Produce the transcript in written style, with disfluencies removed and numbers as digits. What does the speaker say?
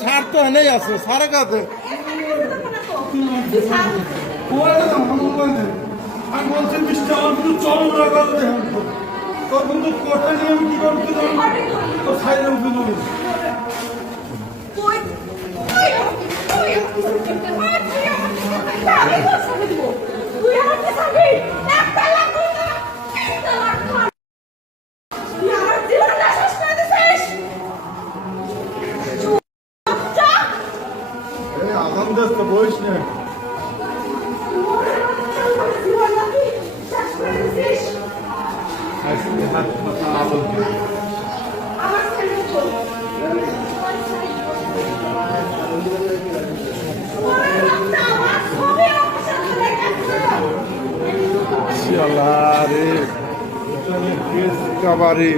সার তো এনেই আছে সারা কাছে আমি বলছি বৃষ্টি আমার কিন্তু চরম রাখা তখন তো কোর্টে নিয়ে আমি কি করতে তো সাইডে উঠে দেবো আনন্দ বইস না রে কাবারি